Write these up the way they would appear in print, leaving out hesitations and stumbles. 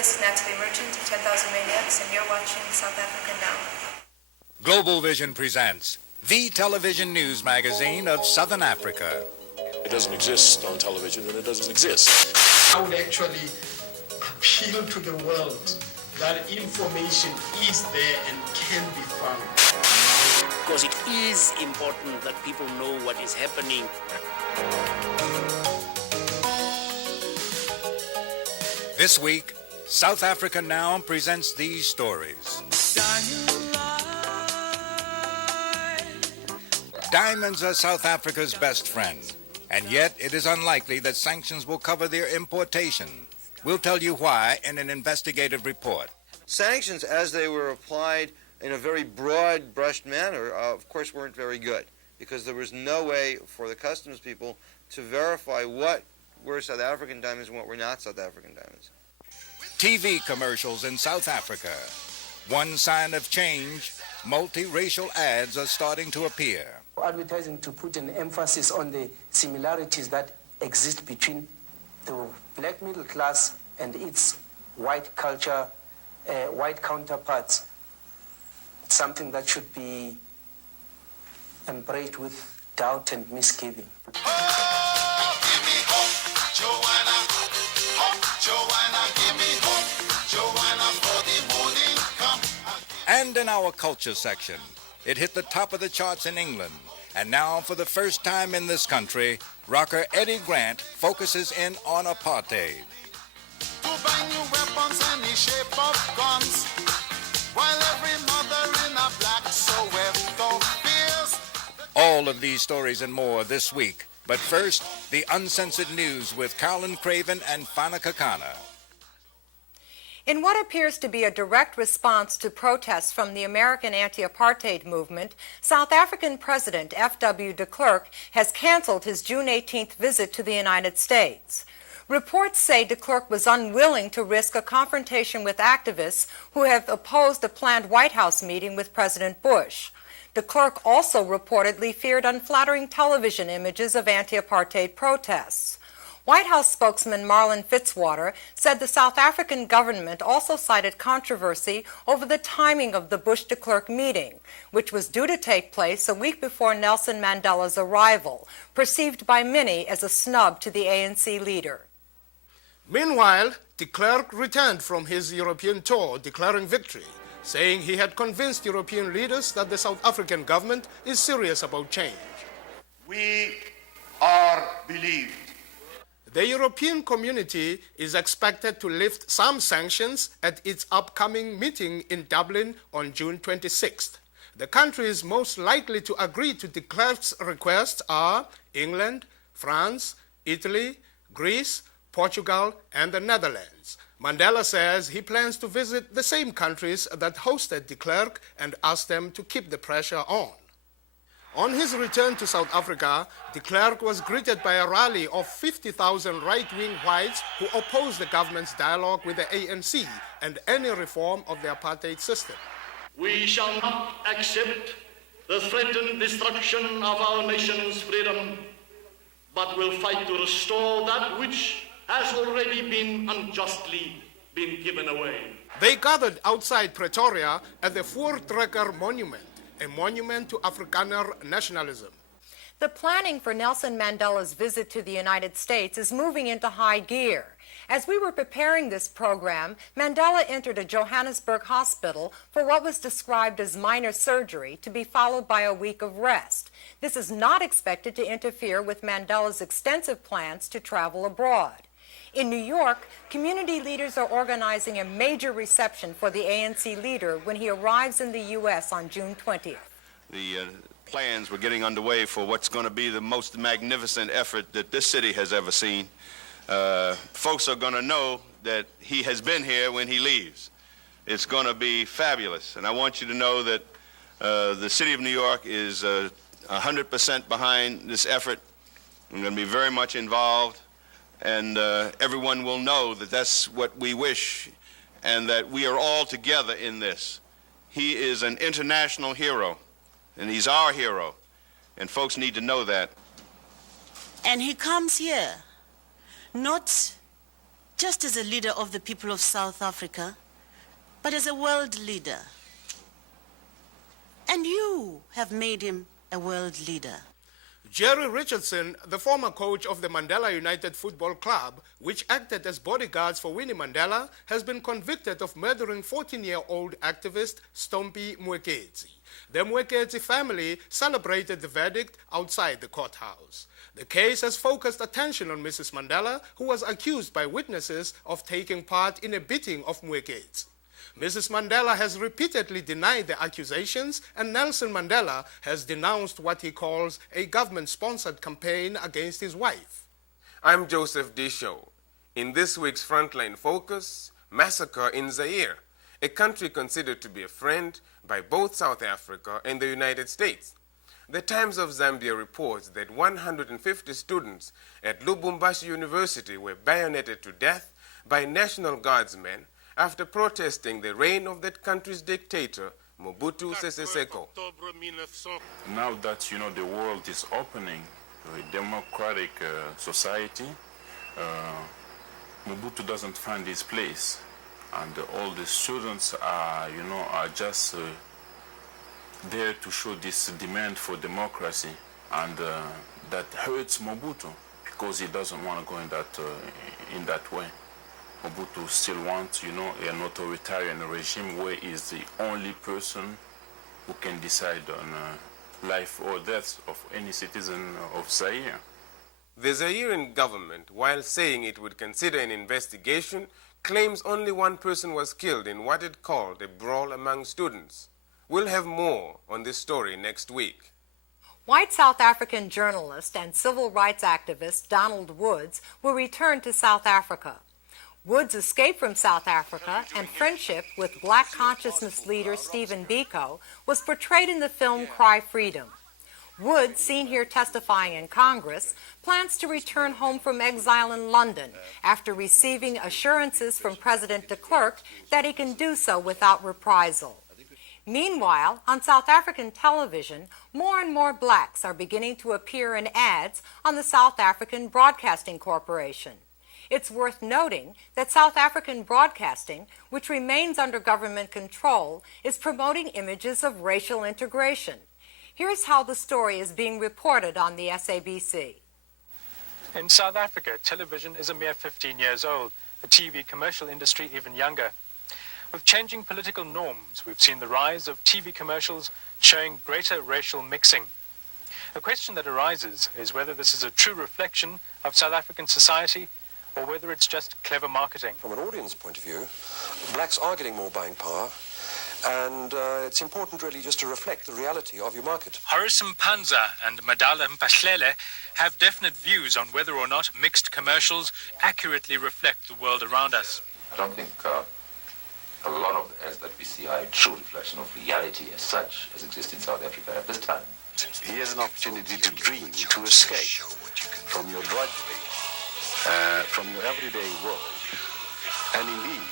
This is Natalie Merchant of 10,000 Maniacs, and you're watching South Africa Now. Global Vision presents the television news magazine of Southern Africa. It doesn't exist on television, and it doesn't exist. I would actually appeal to the world that information is there and can be found. Because it is important that people know what is happening. This week, South Africa Now presents these stories. Diamonds are South Africa's best friend, and yet it is unlikely that sanctions will cover their importation. We'll tell you why in an investigative report. Sanctions, as they were applied in a very broad-brushed manner, of course, weren't very good, because there was no way for the customs people to verify what were South African diamonds and what were not South African diamonds. TV commercials in South Africa. One sign of change, multiracial ads are starting to appear. Advertising to put an emphasis on the similarities that exist between the black middle class and its white culture, white counterparts. It's something that should be embraced with doubt and misgiving. Oh, give me hope, Joanna. Hope, Joanna, give me hope, Joanna, for the morning come. And in our culture section, it hit the top of the charts in England. And now, for the first time in this country, rocker Eddie Grant focuses in on apartheid. To buy new weapons any shape of guns, while every mother in a black Soweto fears. All of these stories and more this week. But first, the uncensored news with Carolyn, Craven, and Fana Kekana. In what appears to be a direct response to protests from the American anti-apartheid movement, South African President F.W. de Klerk has canceled his June 18th visit to the United States. Reports say de Klerk was unwilling to risk a confrontation with activists who have opposed a planned White House meeting with President Bush. De Klerk also reportedly feared unflattering television images of anti-apartheid protests. White House spokesman Marlin Fitzwater said the South African government also cited controversy over the timing of the Bush-de Klerk meeting, which was due to take place a week before Nelson Mandela's arrival, perceived by many as a snub to the ANC leader. Meanwhile, de Klerk returned from his European tour declaring victory, saying he had convinced European leaders that the South African government is serious about change. We are believed. The European community is expected to lift some sanctions at its upcoming meeting in Dublin on June 26th. The countries most likely to agree to de Klerk's requests are England, France, Italy, Greece, Portugal, and the Netherlands. Mandela says he plans to visit the same countries that hosted de Klerk and ask them to keep the pressure on. On his return to South Africa, de Klerk was greeted by a rally of 50,000 right-wing whites who opposed the government's dialogue with the ANC and any reform of the apartheid system. We shall not accept the threatened destruction of our nation's freedom, but will fight to restore that which has already been unjustly given away. They gathered outside Pretoria at the Voortrekker Monument, a monument to Afrikaner nationalism. The planning for Nelson Mandela's visit to the United States is moving into high gear. As we were preparing this program, Mandela entered a Johannesburg hospital for what was described as minor surgery, to be followed by a week of rest. This is not expected to interfere with Mandela's extensive plans to travel abroad. In New York, community leaders are organizing a major reception for the ANC leader when he arrives in the U.S. on June 20th. The plans were getting underway for what's going to be the most magnificent effort that this city has ever seen. Folks are going to know that he has been here when he leaves. It's going to be fabulous. And I want you to know that the city of New York is 100% behind this effort. I'm going to be very much involved. And everyone will know that that's what we wish, and that we are all together in this. He is an international hero, and he's our hero, and folks need to know that. And he comes here not just as a leader of the people of South Africa, but as a world leader. And you have made him a world leader. Jerry Richardson, the former coach of the Mandela United Football Club, which acted as bodyguards for Winnie Mandela, has been convicted of murdering 14-year-old activist Stompie Moeketsi. The Moeketsi family celebrated the verdict outside the courthouse. The case has focused attention on Mrs. Mandela, who was accused by witnesses of taking part in a beating of Moeketsi. Mrs. Mandela has repeatedly denied the accusations, and Nelson Mandela has denounced what he calls a government-sponsored campaign against his wife. I'm Joseph Diescho. In this week's Frontline Focus, massacre in Zaire, a country considered to be a friend by both South Africa and the United States. The Times of Zambia reports that 150 students at Lubumbashi University were bayoneted to death by National Guardsmen after protesting the reign of that country's dictator, Mobutu Sese Seko. Now that, the world is opening to a democratic society, Mobutu doesn't find his place. And all the students are just there to show this demand for democracy. And that hurts Mobutu because he doesn't want to go in that way. Mobutu still wants, an authoritarian regime where he is the only person who can decide on life or death of any citizen of Zaire. The Zairean government, while saying it would consider an investigation, claims only one person was killed in what it called a brawl among students. We'll have more on this story next week. White South African journalist and civil rights activist Donald Woods will return to South Africa. Woods' escape from South Africa and friendship with black consciousness leader Steve Biko was portrayed in the film Cry Freedom. Woods, seen here testifying in Congress, plans to return home from exile in London after receiving assurances from President de Klerk that he can do so without reprisal. Meanwhile, on South African television, more and more blacks are beginning to appear in ads on the South African Broadcasting Corporation. It's worth noting that South African Broadcasting, which remains under government control, is promoting images of racial integration. Here's how the story is being reported on the SABC. In South Africa, television is a mere 15 years old, the TV commercial industry even younger. With changing political norms, we've seen the rise of TV commercials showing greater racial mixing. A question that arises is whether this is a true reflection of South African society or whether it's just clever marketing. From an audience point of view, blacks are getting more buying power, and it's important really just to reflect the reality of your market. Horace Mpanza and Madala Mphahlele have definite views on whether or not mixed commercials accurately reflect the world around us. I don't think a lot of the ads that we see are a true reflection of reality as such as exists in South Africa at this time. He has an opportunity to dream, to escape from your drudgery, from your everyday world. And indeed,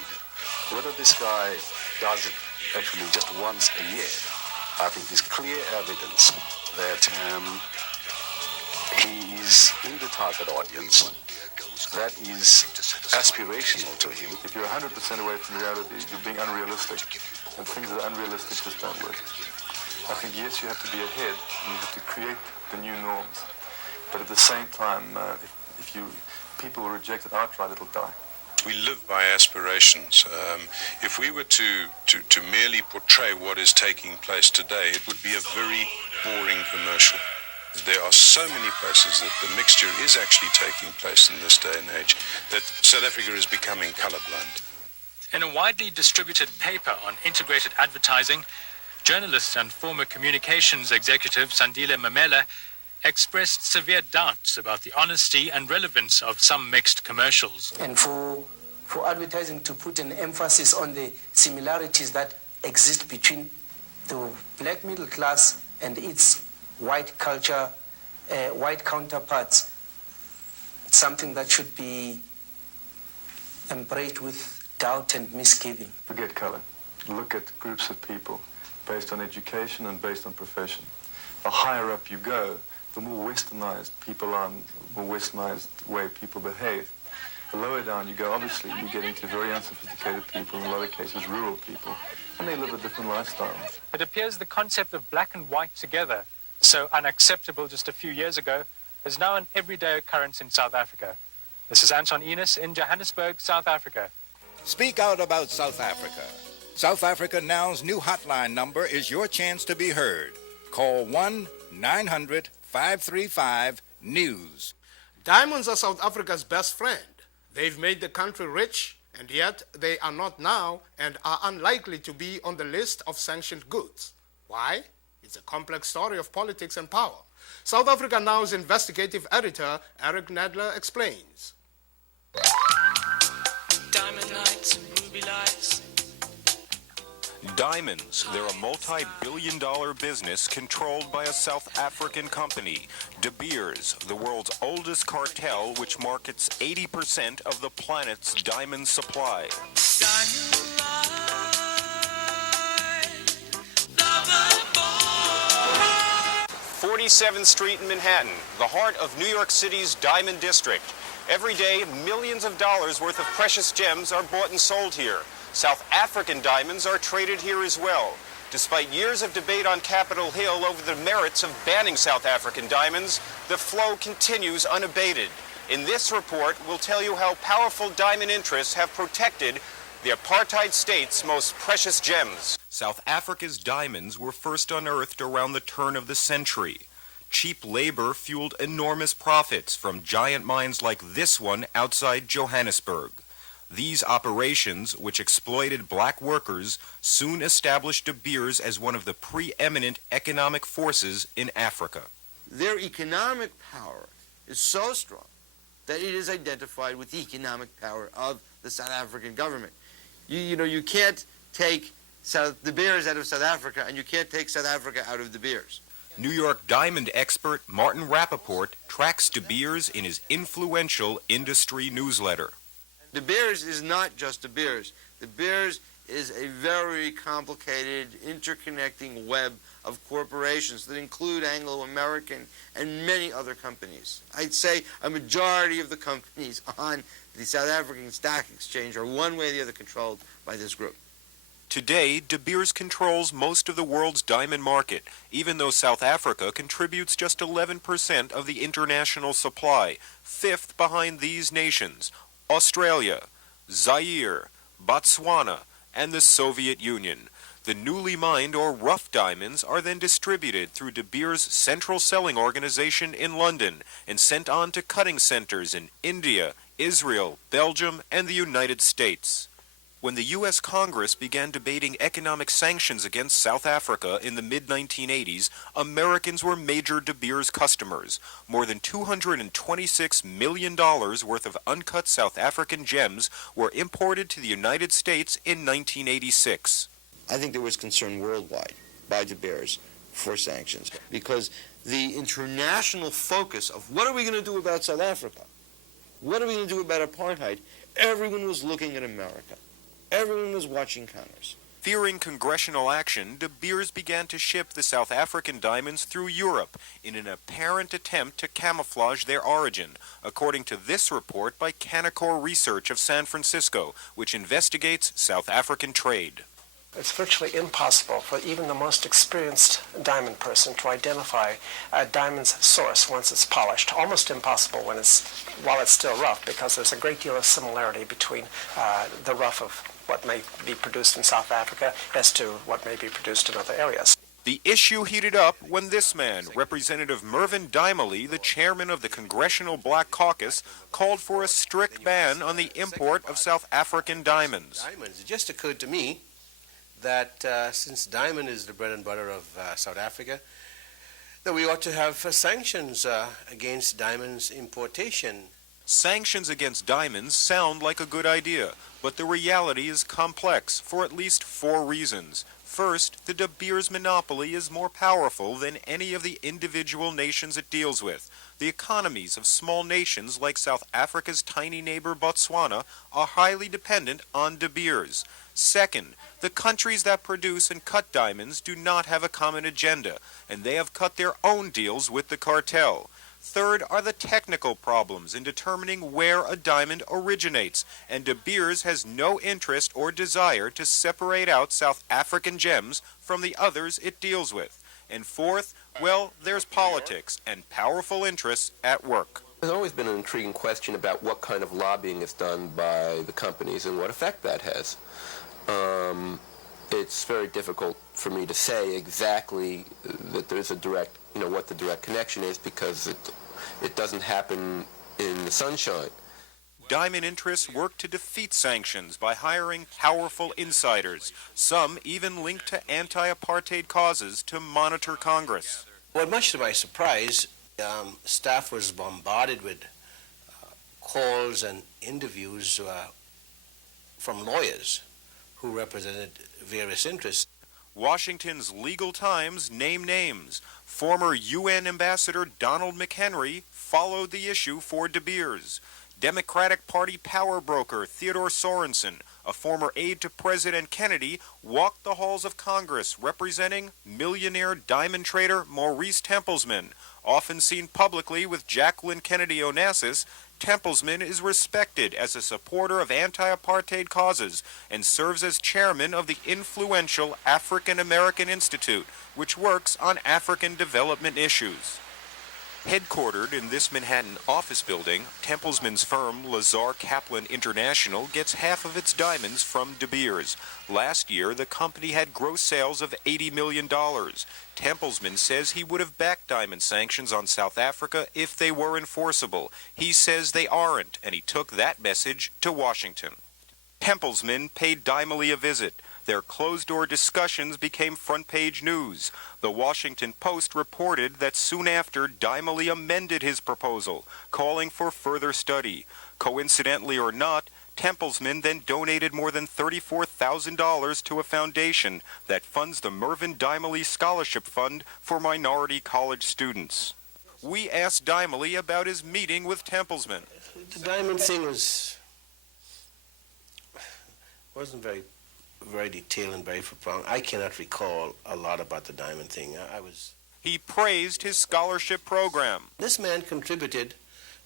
whether this guy does it actually just once a year, I think is clear evidence that he is in the target audience that is aspirational to him. If you're 100% away from reality, you're being unrealistic. And things that are unrealistic just don't work. I think, yes, you have to be ahead, and you have to create the new norms. But at the same time, if people will reject it outright, it'll die. We live by aspirations. If we were to merely portray what is taking place today, it would be a very boring commercial. There are so many places that the mixture is actually taking place in this day and age that South Africa is becoming colorblind. In a widely distributed paper on integrated advertising, journalist and former communications executive Sandile Mamela expressed severe doubts about the honesty and relevance of some mixed commercials. And for advertising to put an emphasis on the similarities that exist between the black middle class and its white culture, white counterparts, it's something that should be embraced with doubt and misgiving. Forget color. Look at groups of people based on education and based on profession. The higher up you go, the more westernized people are, the more westernized way people behave. The lower down you go, obviously, you get into very unsophisticated people, in lower cases, rural people, and they live a different lifestyle. It appears the concept of black and white together, so unacceptable just a few years ago, is now an everyday occurrence in South Africa. This is Anton Enus in Johannesburg, South Africa. Speak out about South Africa. South Africa Now's new hotline number is your chance to be heard. Call 1-900-535-NEWS. Diamonds are South Africa's best friend. They've made the country rich, and yet they are not now and are unlikely to be on the list of sanctioned goods. Why? It's a complex story of politics and power. South Africa Now's investigative editor, Reg Lascaris, explains. Diamond lights, ruby lights. Diamonds, they're a multi-billion-dollar business controlled by a South African company, De Beers, the world's oldest cartel, which markets 80% of the planet's diamond supply. 47th Street in Manhattan, the heart of New York City's Diamond District. Every day, millions of dollars worth of precious gems are bought and sold here. South African diamonds are traded here as well. Despite years of debate on Capitol Hill over the merits of banning South African diamonds, the flow continues unabated. In this report, we'll tell you how powerful diamond interests have protected the apartheid state's most precious gems. South Africa's diamonds were first unearthed around the turn of the century. Cheap labor fueled enormous profits from giant mines like this one outside Johannesburg. These operations, which exploited black workers, soon established De Beers as one of the preeminent economic forces in Africa. Their economic power is so strong that it is identified with the economic power of the South African government. You can't take De Beers out of South Africa, and you can't take South Africa out of De Beers. New York diamond expert Martin Rappaport tracks De Beers in his influential industry newsletter. De Beers is not just De Beers. De Beers is a very complicated, interconnecting web of corporations that include Anglo-American and many other companies. I'd say a majority of the companies on the South African Stock Exchange are one way or the other controlled by this group. Today, De Beers controls most of the world's diamond market, even though South Africa contributes just 11% of the international supply, fifth behind these nations: Australia, Zaire, Botswana, and the Soviet Union. The newly mined or rough diamonds are then distributed through De Beers' central selling organization in London and sent on to cutting centers in India, Israel, Belgium, and the United States. When the U.S. Congress began debating economic sanctions against South Africa in the mid-1980s, Americans were major De Beers customers. More than $226 million worth of uncut South African gems were imported to the United States in 1986. I think there was concern worldwide by De Beers for sanctions because the international focus of what are we going to do about South Africa? What are we going to do about apartheid? Everyone was looking at America. Everyone was watching counters. Fearing congressional action, De Beers began to ship the South African diamonds through Europe in an apparent attempt to camouflage their origin, according to this report by Canaccord Research of San Francisco, which investigates South African trade. It's virtually impossible for even the most experienced diamond person to identify a diamond's source once it's polished. Almost impossible while it's still rough, because there's a great deal of similarity between the rough of what may be produced in South Africa as to what may be produced in other areas. The issue heated up when this man, Representative Mervyn Dimely, the chairman of the Congressional Black Caucus, called for a strict ban on the import of South African diamonds. It just occurred to me that since diamond is the bread and butter of South Africa, that we ought to have sanctions against diamonds importation. Sanctions against diamonds sound like a good idea, but the reality is complex for at least 4 reasons. First, the De Beers monopoly is more powerful than any of the individual nations it deals with. The economies of small nations like South Africa's tiny neighbor Botswana are highly dependent on De Beers. Second, the countries that produce and cut diamonds do not have a common agenda, and they have cut their own deals with the cartel. Third are the technical problems in determining where a diamond originates, and De Beers has no interest or desire to separate out South African gems from the others it deals with. And fourth, well, there's politics and powerful interests at work. There's always been an intriguing question about what kind of lobbying is done by the companies and what effect that has. It's very difficult for me to say exactly that there's a direct, what the direct connection is, because it doesn't happen in the sunshine. Diamond interests work to defeat sanctions by hiring powerful insiders, some even linked to anti-apartheid causes, to monitor Congress. Well, much to my surprise, staff was bombarded with calls and interviews from lawyers who represented various interests. Washington's Legal Times named names. Former UN Ambassador Donald McHenry followed the issue for De Beers. Democratic Party power broker Theodore Sorensen, a former aide to President Kennedy, walked the halls of Congress representing millionaire diamond trader Maurice Templesman. Often seen publicly with Jacqueline Kennedy Onassis, Templesman is respected as a supporter of anti-apartheid causes and serves as chairman of the influential African American Institute, which works on African development issues. Headquartered in this Manhattan office building, Templesman's firm Lazar Kaplan International gets half of its diamonds from De Beers. Last year, the company had gross sales of $80 million. Templesman says he would have backed diamond sanctions on South Africa if they were enforceable. He says they aren't, and he took that message to Washington. Templesman paid Dimely a visit. Their closed-door discussions became front-page news. The Washington Post reported that soon after, Dimely amended his proposal, calling for further study. Coincidentally or not, Templesman then donated more than $34,000 to a foundation that funds the Mervyn Dimely Scholarship Fund for minority college students. We asked Dimely about his meeting with Templesman. The diamond thing wasn't very detailed and very profound. I cannot recall a lot about the diamond thing. He praised his scholarship program. This man contributed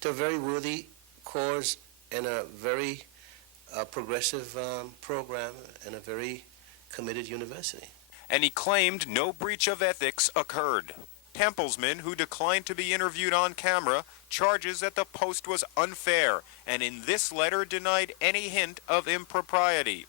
to a very worthy cause and a very progressive program and a very committed university. And he claimed no breach of ethics occurred. Templesman, who declined to be interviewed on camera, charges that the Post was unfair, and in this letter denied any hint of impropriety.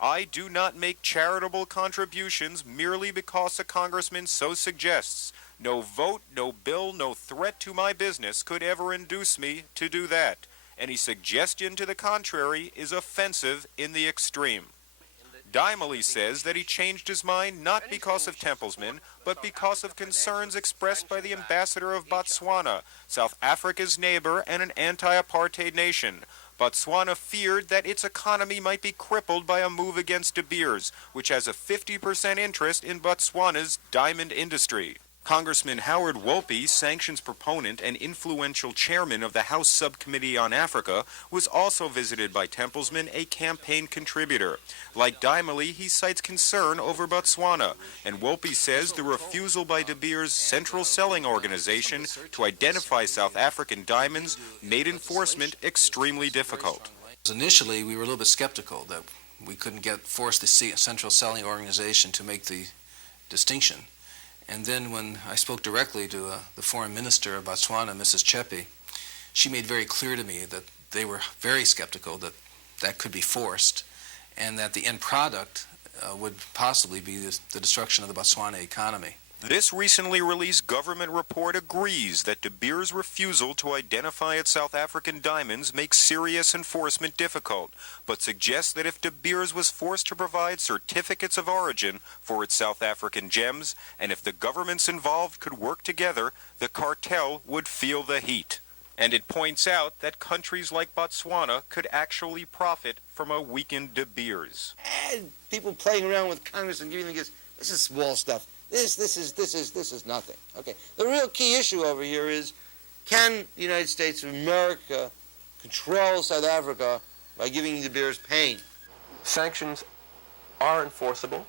I do not make charitable contributions merely because a congressman so suggests. No vote, no bill, no threat to my business could ever induce me to do that. Any suggestion to the contrary is offensive in the extreme. Dimely says that he changed his mind not because of Templesman, but because of concerns expressed by the ambassador of Botswana, South Africa's neighbor and an anti-apartheid nation. Botswana feared that its economy might be crippled by a move against De Beers, which has a 50% interest in Botswana's diamond industry. Congressman Howard Wolpe, sanctions proponent and influential chairman of the House Subcommittee on Africa, was also visited by Templesman, a campaign contributor. Like Dimely, he cites concern over Botswana, and Wolpe says the refusal by De Beers' Central Selling Organization to identify South African diamonds made enforcement extremely difficult. Initially, we were a little bit skeptical that we couldn't force the Central Selling Organization to make the distinction. And then when I spoke directly to the foreign minister of Botswana, Mrs. Chepi, she made very clear to me that they were very skeptical that that could be forced, and that the end product would possibly be the destruction of the Botswana economy. This recently released government report agrees that De Beers' refusal to identify its South African diamonds makes serious enforcement difficult, but suggests that if De Beers was forced to provide certificates of origin for its South African gems, and if the governments involved could work together, the cartel would feel the heat. And it points out that countries like Botswana could actually profit from a weakened De Beers. And people playing around with Congress and giving them gifts, this is small stuff. This is nothing. Okay. The real key issue over here is, can the United States of America control South Africa by giving De Beers pain? Sanctions are enforceable.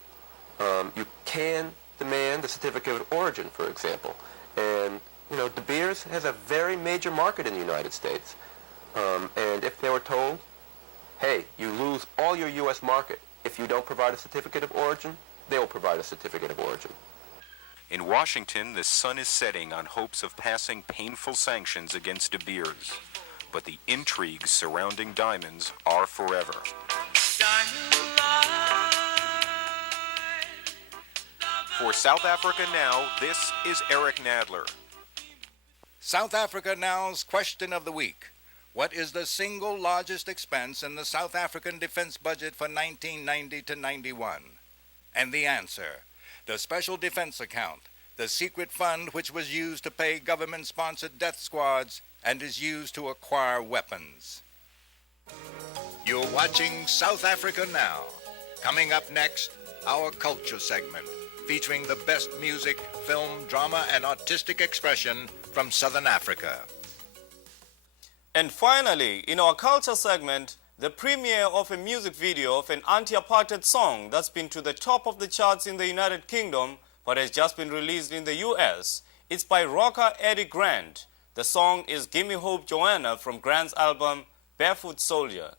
You can demand the certificate of origin, for example. And De Beers has a very major market in the United States. And if they were told, hey, you lose all your U.S. market if you don't provide a certificate of origin, they will provide a certificate of origin. In Washington, the sun is setting on hopes of passing painful sanctions against De Beers. But the intrigues surrounding diamonds are forever. For South Africa Now, this is Eric Nadler. South Africa Now's question of the week. What is the single largest expense in the South African defense budget for 1990 to 91? And the answer, the Special Defense Account, the secret fund which was used to pay government-sponsored death squads and is used to acquire weapons. You're watching South Africa Now. Coming up next, our culture segment, featuring the best music, film, drama, and artistic expression from Southern Africa. And finally, in our culture segment, the premiere of a music video of an anti-apartheid song that's been to the top of the charts in the United Kingdom but has just been released in the US. It's by rocker Eddie Grant. The song is Gimme Hope Joanna from Grant's album Barefoot Soldier.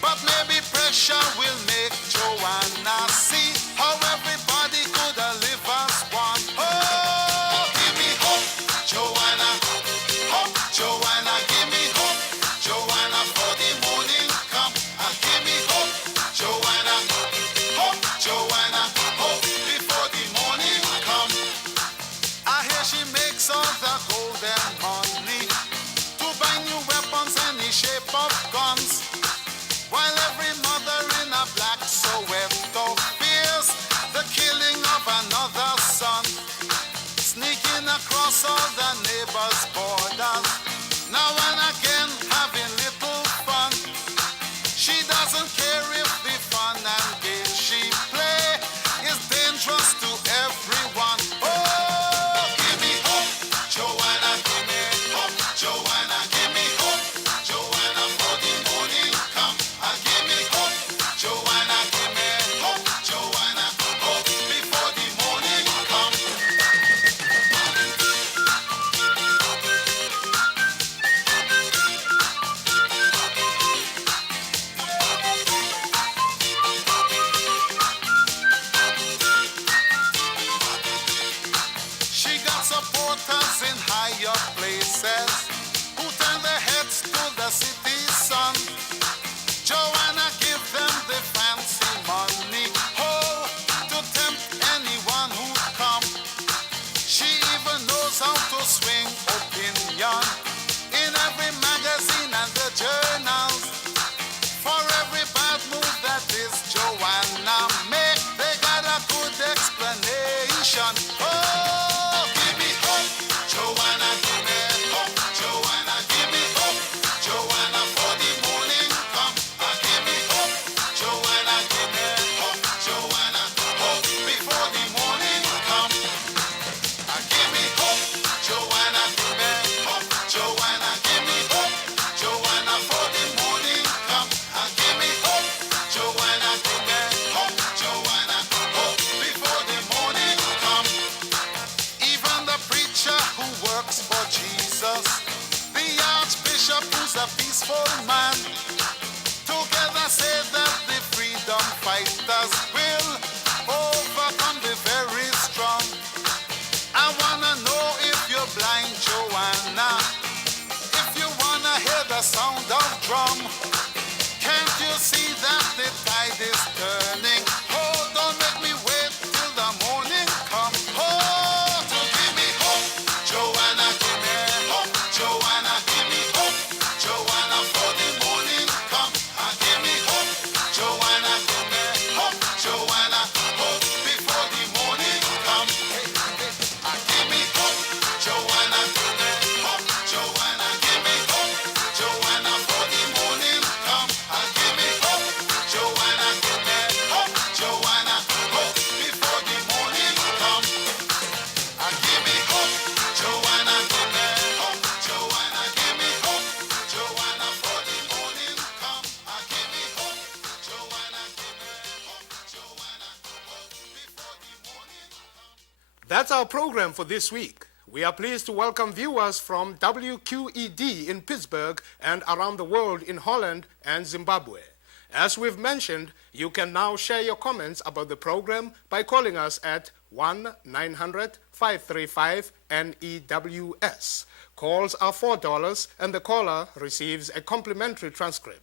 But maybe pressure will make Joanna see how everybody could live as one. Oh, give me hope, Joanna. Hope, Joanna, give me hope, Joanna, for the morning come. Give me hope, Joanna. Hope, Joanna, hope before the morning come. I hear she makes all the golden money to buy new weapons any shape of guns. While every mother in a black Soweto fears the killing of another son, sneaking across all the neighbors' borders, now and again having little fun. She doesn't care if the fun and game she play is dangerous to everyone. Oh, give me hope, Joanna, give me hope, Joanna, give me hope, Joanna, for the morning come. Give me hope, Joanna, give me hope, Joanna, hope before the morning come. She got supporters in higher places who turn their heads to the city sun. Joanna give them the fancy money, oh, to tempt anyone who come. She even knows how to swing opinion in every magazine and the journals. For every bad move that is Joanna make, they got a good explanation. Oh, give me hope, Joanna, give me hope, Joanna, give me hope, Joanna, for the morning come. Give me hope, Joanna, give me hope, Joanna, hope before the morning come. Give me hope, Joanna, give me hope, Joanna, give me hope, Joanna, for the morning come. Give me hope, Joanna, give me hope, Joanna, hope before the morning come. Even the preacher who works for Jesus, the archbishop who's a peaceful man, together say that the freedom fighters will overcome the very strong. I wanna know if you're blind, Joanna, if you wanna hear the sound of drum. Can't you see that the tide is turning? Oh, don't make me wait till the morning come. Oh, to give me hope, Joanna, give me hope, Joanna, give me hope, Joanna, for the morning come. Give me hope, Joanna, give me hope, That's our program for this week. We are pleased to welcome viewers from WQED in Pittsburgh and around the world in Holland and Zimbabwe. As we've mentioned, you can now share your comments about the program by calling us at 1-900-535-NEWS. Calls are $4 and the caller receives a complimentary transcript.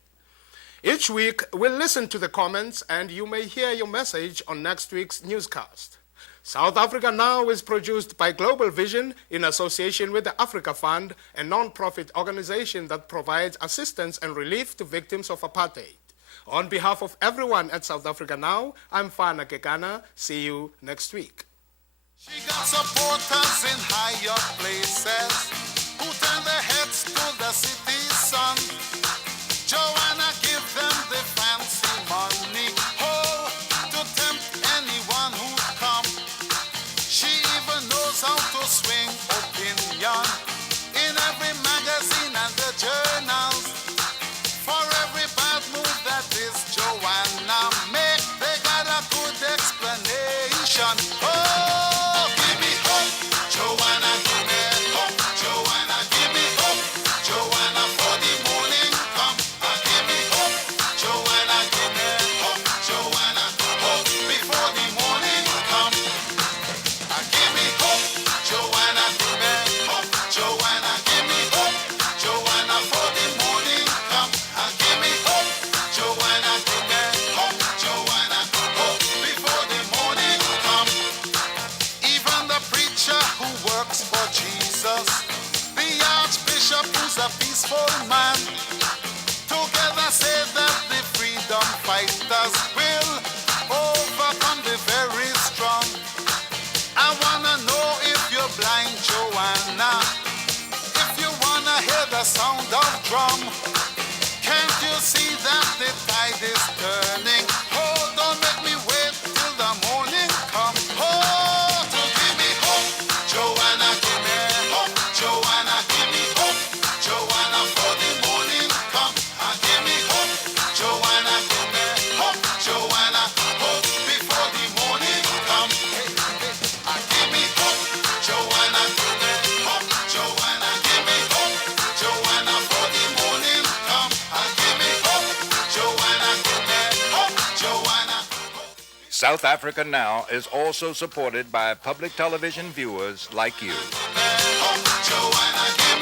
Each week, we'll listen to the comments and you may hear your message on next week's newscast. South Africa Now is produced by Global Vision in association with the Africa Fund, a non-profit organization that provides assistance and relief to victims of apartheid. On behalf of everyone at South Africa Now, I'm Fana Kekana. See you next week. She got supporters in higher places who turn their heads to the city sun. Joanna give them the fancy money, oh, to tempt anyone who come. She even knows how to swing opinion in every magazine and the journals. For every bad move that is Joanna make, they got a good explanation. Oh, give me hope, Joanna, give me hope, Joanna, give me hope, Joanna, for the morning come. Give me hope, Joanna, give me hope, Joanna, hope before the morning come. Give me hope, Joanna, give me hope, Joanna, give me hope, Joanna, for the morning come. Give me hope, Joanna, give me hope, Joanna, hope before the morning come. Even the preacher who works for Jesus, the archbishop who's a peaceful man, together say that the freedom fighters will overcome the very strong. I wanna know if you're blind, Joanna, if you wanna hear the sound of drum. Can't you see that the tide is turning? Oh, don't make me wait till the morning come. Oh, to give me hope, Joanna, give me hope, Joanna, give me hope, Joanna, for the morning come. Give me hope, Joanna, give me hope, Joanna, hope before the morning come. Give me hope, Joanna, give me hope, Joanna, give me hope, Joanna, for the morning come. Give me hope, Joanna, give me hope, Joanna. South Africa Now is also supported by public television viewers like you. Joanna, give